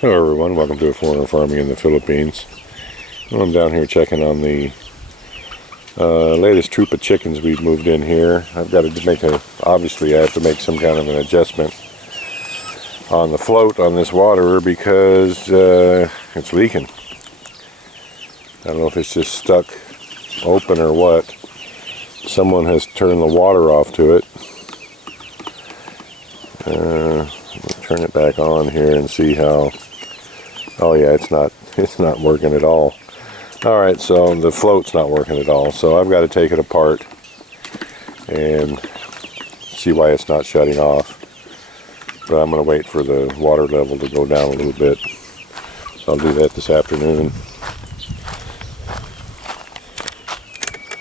Hello everyone, welcome to Foreigner Farming in the Philippines. Well, I'm down here checking on the latest troop of chickens we've moved in here. I've got to make obviously I have to make some kind of an adjustment on the float on this water because it's leaking. I don't know if it's just stuck open or what. Someone has turned the water off to it. Turn it back on here and see how. Oh yeah, it's not working at all. Alright, so the float's not working at all, so I've got to take it apart and see why it's not shutting off. But I'm going to wait for the water level to go down a little bit, so I'll do that this afternoon.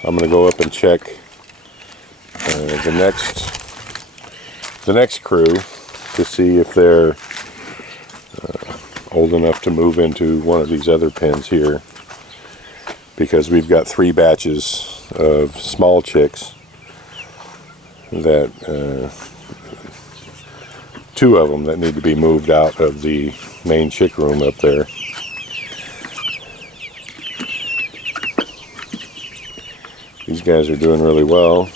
I'm going to go up and check the next crew to see if they're old enough to move into one of these other pens here, because we've got 3 batches of small chicks that 2 of them that need to be moved out of the main chick room up there. These guys are doing really well.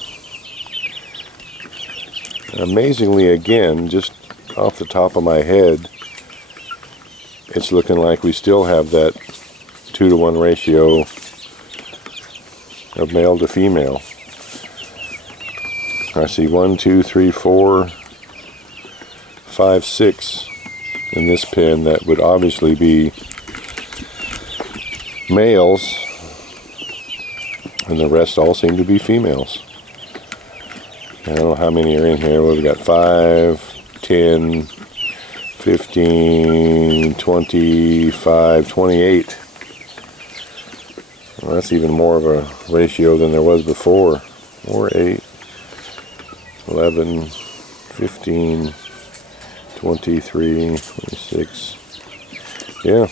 Amazingly, again, just off the top of my head, it's looking like we still have that 2-to-1 ratio of male to female. I see 1, 2, 3, 4, 5, 6 in this pen that would obviously be males, and the rest all seem to be females. I don't know how many are in here. Well, we've got 5, 10, 15, 25, 28. Well, that's even more of a ratio than there was before. 4, 8, 11, 15, 23, 26. Yeah.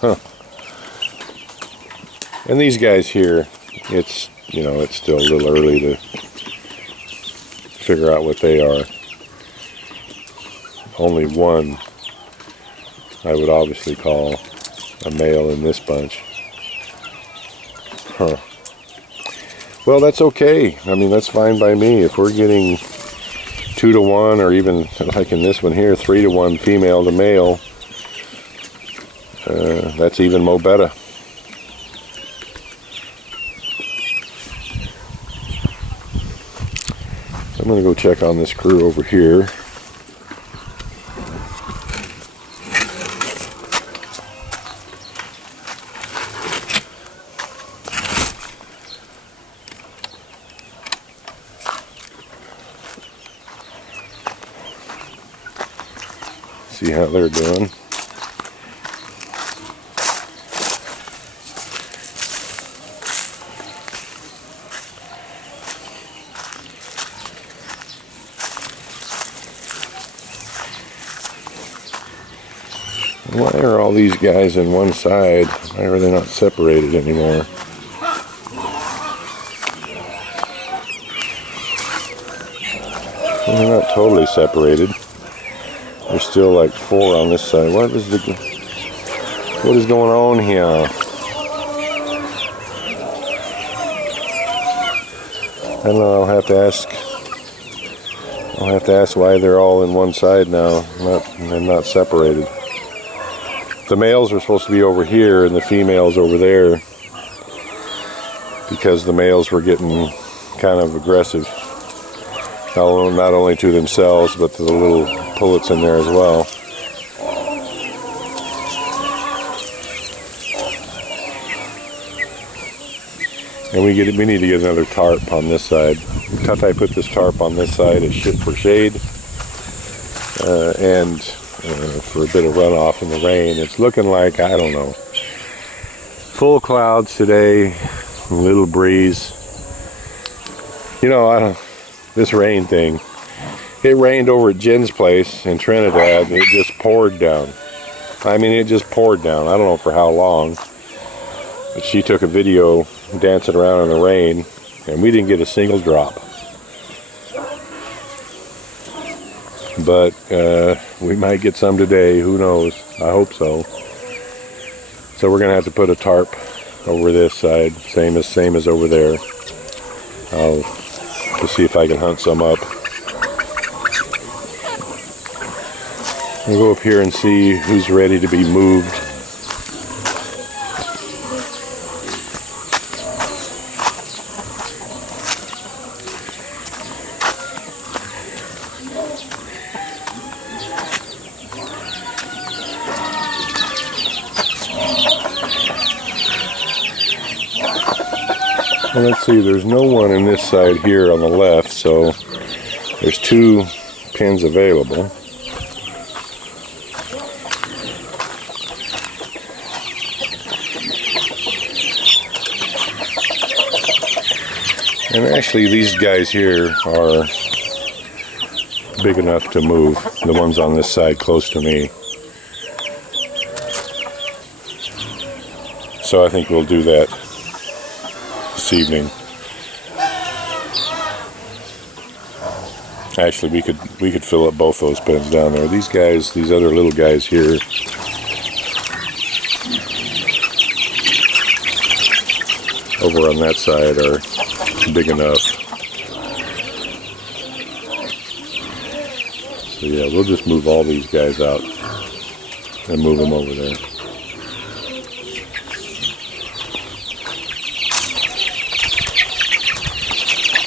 Huh. And these guys here, it's still a little early to figure out what they are. Only one I would obviously call a male in this bunch. Huh. Well, that's okay. I mean, that's fine by me. If we're getting 2-to-1, or even like in this one here, 3-to-1 female to male, that's even mo better. I'm going to go check on this crew over here. See how they're doing. Why are all these guys in one side? Why are they not separated anymore? Well, they're not totally separated. There's still like 4 on this side. What is going on here? I don't know. I'll have to ask why they're all in one side now, and not separated. The males are supposed to be over here and the females over there, because the males were getting kind of aggressive. Not only to themselves, but to the little pullets in there as well. And we need to get another tarp on this side. Tati put this tarp on this side for shade, and for a bit of runoff in the rain. It's looking like, I don't know, full clouds today, a little breeze. This rain thing, it rained over at Jen's place in Trinidad, and it just poured down. I mean, it just poured down. I don't know for how long, but she took a video dancing around in the rain, and we didn't get a single drop. But we might get some today, who knows. I hope so. So we're gonna have to put a tarp over this side, same as over there. I'll to see if I can hunt some up. We'll go up here and see who's ready to be moved. Well, let's see, there's no one in this side here on the left, so there's 2 pins available. And actually these guys here are big enough to move, the ones on this side close to me. So I think we'll do that this evening. Actually, we could fill up both those pens down there. These guys, these other little guys here, over on that side, are big enough. So yeah, we'll just move all these guys out and move them over there.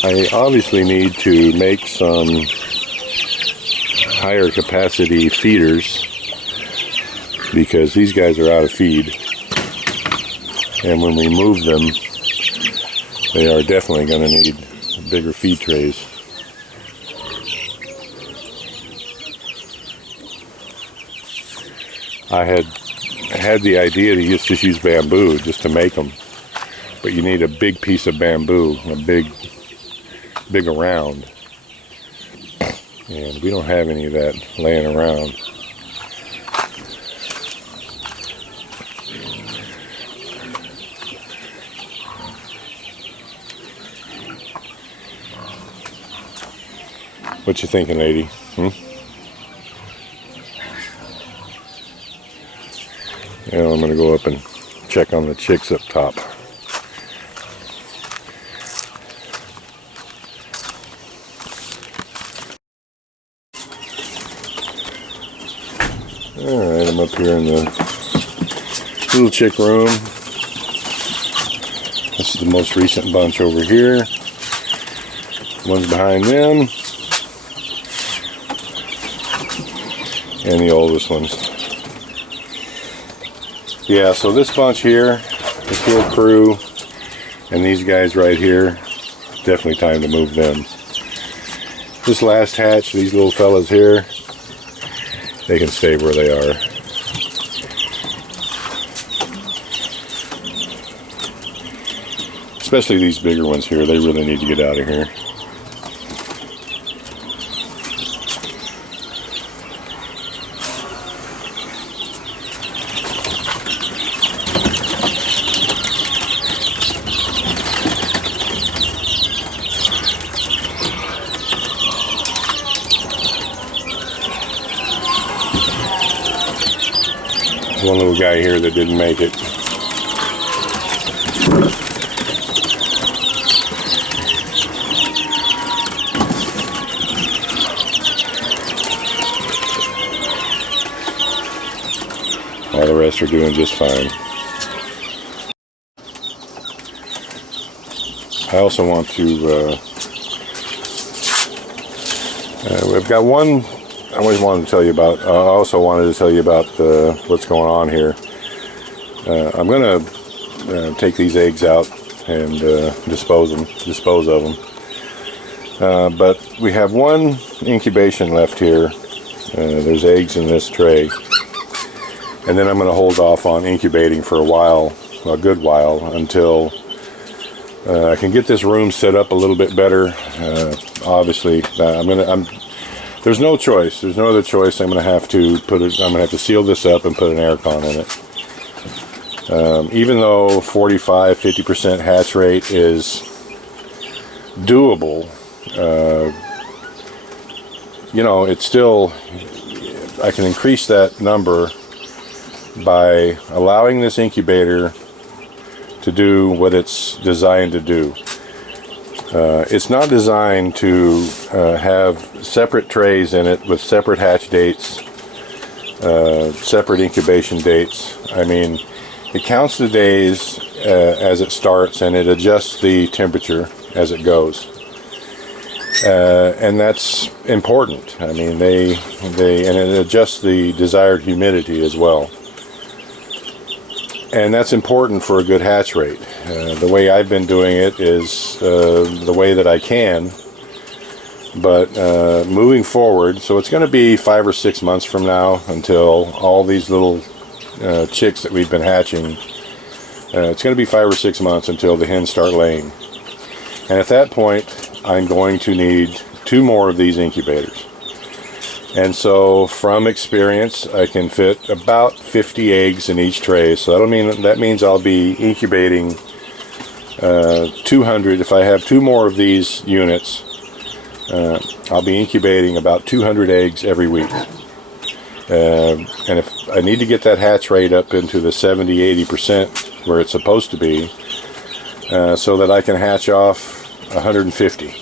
I obviously need to make some higher capacity feeders because these guys are out of feed, and when we move them they are definitely going to need bigger feed trays. I had the idea to just use bamboo just to make them, but you need a big piece of bamboo, a big around, and we don't have any of that laying around. What you thinking, lady? Yeah, I'm gonna go up and check on the chicks up top. Alright, I'm up here in the little chick room. This is the most recent bunch over here. One's behind them. And the oldest ones. Yeah, so this bunch here, this little crew, and these guys right here, definitely time to move them. This last hatch, these little fellas here, they can stay where they are. Especially these bigger ones here, they really need to get out of here. One little guy here that didn't make it. All the rest are doing just fine. I also want to, we've got one I always wanted to tell you about. I also wanted to tell you about what's going on here. I'm going to take these eggs out and dispose of them. But we have one incubation left here. There's eggs in this tray. And then I'm going to hold off on incubating for a good while, until I can get this room set up a little bit better. Obviously, there's no choice. There's no other choice. I'm going to have to seal this up and put an air con in it. Even though 45-50% hatch rate is doable, it's still, I can increase that number by allowing this incubator to do what it's designed to do. It's not designed to have separate trays in it with separate hatch dates, separate incubation dates. I mean, it counts the days as it starts, and it adjusts the temperature as it goes. And that's important. I mean, and it adjusts the desired humidity as well. And that's important for a good hatch rate. The way I've been doing it is the way that I can. But moving forward, so it's going to be 5 or 6 months from now until all these little chicks that we've been hatching, it's going to be 5 or 6 months until the hens start laying. And at that point, I'm going to need 2 more of these incubators. And so from experience, I can fit about 50 eggs in each tray. So that means I'll be incubating 200. If I have 2 more of these units, I'll be incubating about 200 eggs every week. And if I need to get that hatch rate up into the 70-80% where it's supposed to be, so that I can hatch off 150.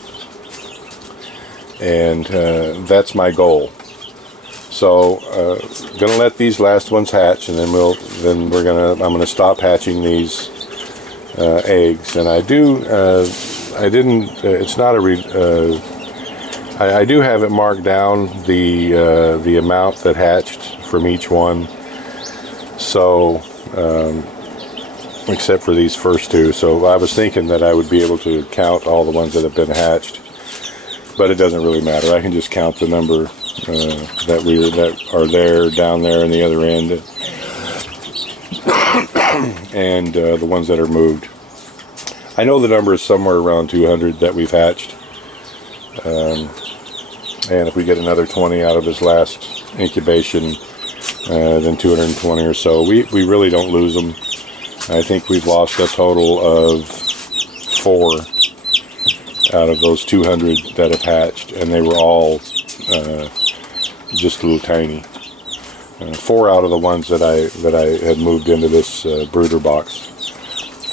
And that's my goal. So gonna let these last ones hatch, and then I'm gonna stop hatching these eggs. And I do I do have it marked down, the amount that hatched from each one. So except for these first 2. So I was thinking that I would be able to count all the ones that have been hatched, but it doesn't really matter. I can just count the number that are there, down there in the other end, and the ones that are moved. I know the number is somewhere around 200 that we've hatched, and if we get another 20 out of his last incubation, then 220 or so. We really don't lose them. I think we've lost a total of 4 out of those 200 that have hatched, and they were all just a little tiny. 4 out of the ones that I had moved into this brooder box.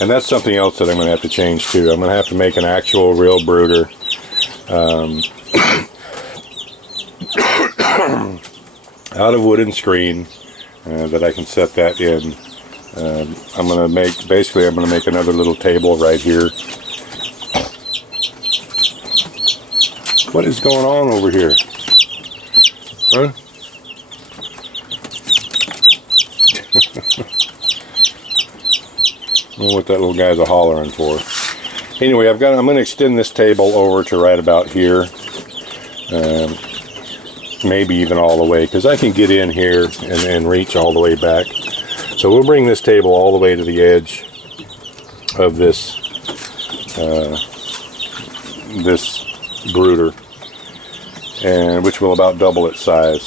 And that's something else that I'm going to have to change too. I'm going to have to make an actual real brooder. Out of wood and screen, that I can set that in. I'm going to make another little table right here. What is going on over here? Huh? I don't know what that little guy's a hollering for. Anyway, I'm going to extend this table over to right about here. Maybe even all the way, because I can get in here and reach all the way back. So we'll bring this table all the way to the edge of this this brooder, and which will about double its size.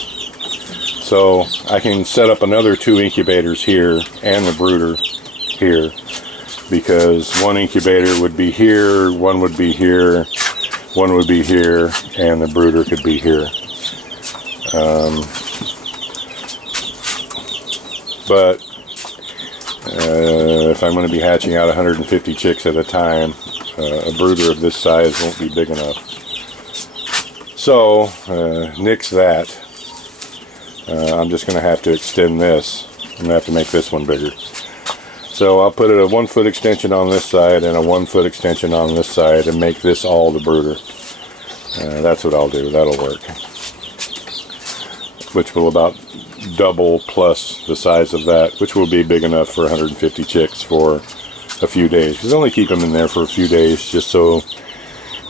So I can set up another 2 incubators here and the brooder here, because one incubator would be here, one would be here, one would be here, and the brooder could be here. But if I'm going to be hatching out 150 chicks at a time, a brooder of this size won't be big enough. So nix that. I'm just going to have to extend this. I'm going to have to make this one bigger. So I'll put a 1-foot extension on this side and a 1-foot extension on this side and make this all the brooder. That's what I'll do. That'll work. Which will about double plus the size of that, which will be big enough for 150 chicks for a few days. Because only keep them in there for a few days just so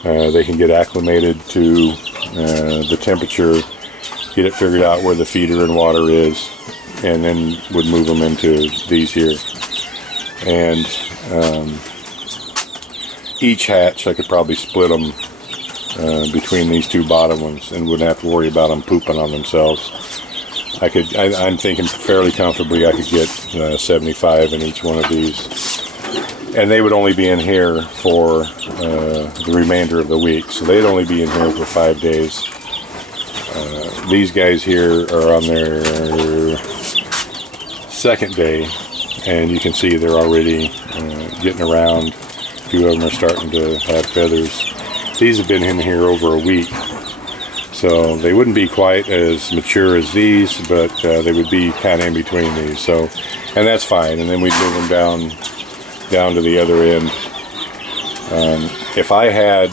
they can get acclimated to the temperature, get it figured out where the feeder and water is, and then would move them into these here. And each hatch I could probably split them between these 2 bottom ones and wouldn't have to worry about them pooping on themselves. I'm thinking fairly comfortably I could get 75 in each one of these, and they would only be in here for the remainder of the week, so they'd only be in here for 5 days. These guys here are on their second day, and you can see they're already getting around. A few of them are starting to have feathers. These have been in here over a week, so they wouldn't be quite as mature as these, but they would be kind of in between these. So, and that's fine. And then we'd move them down to the other end. If I had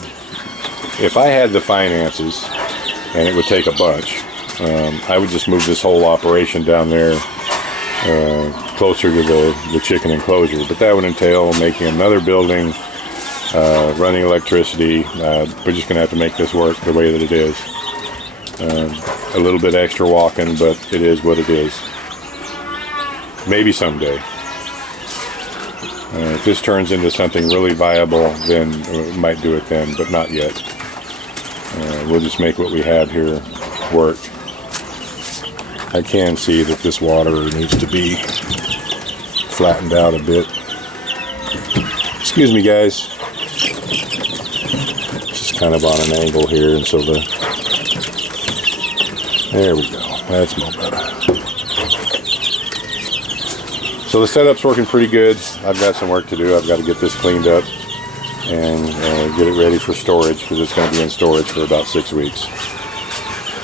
the finances, and it would take a bunch, I would just move this whole operation down there closer to the chicken enclosure. But that would entail making another building, running electricity. We're just going to have to make this work the way that it is. A little bit extra walking, but it is what it is. Maybe someday. If this turns into something really viable, then we might do it then, but not yet. We'll just make what we have here work. I can see that this water needs to be flattened out a bit. Excuse me, guys. Just kind of on an angle here, and so there we go. That's more better. So the setup's working pretty good. I've got some work to do. I've got to get this cleaned up and get it ready for storage, because it's going to be in storage for about 6 weeks.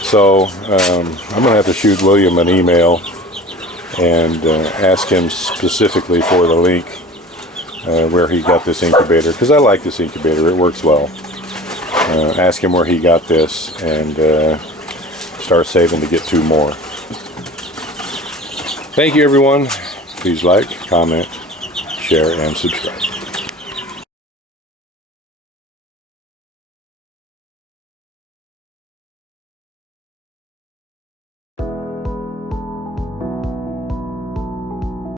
So I'm going to have to shoot William an email and ask him specifically for the link where he got this incubator, because I like this incubator. It works well. Ask him where he got this and start saving to get 2 more. Thank you, everyone. Please like, comment, share, and subscribe.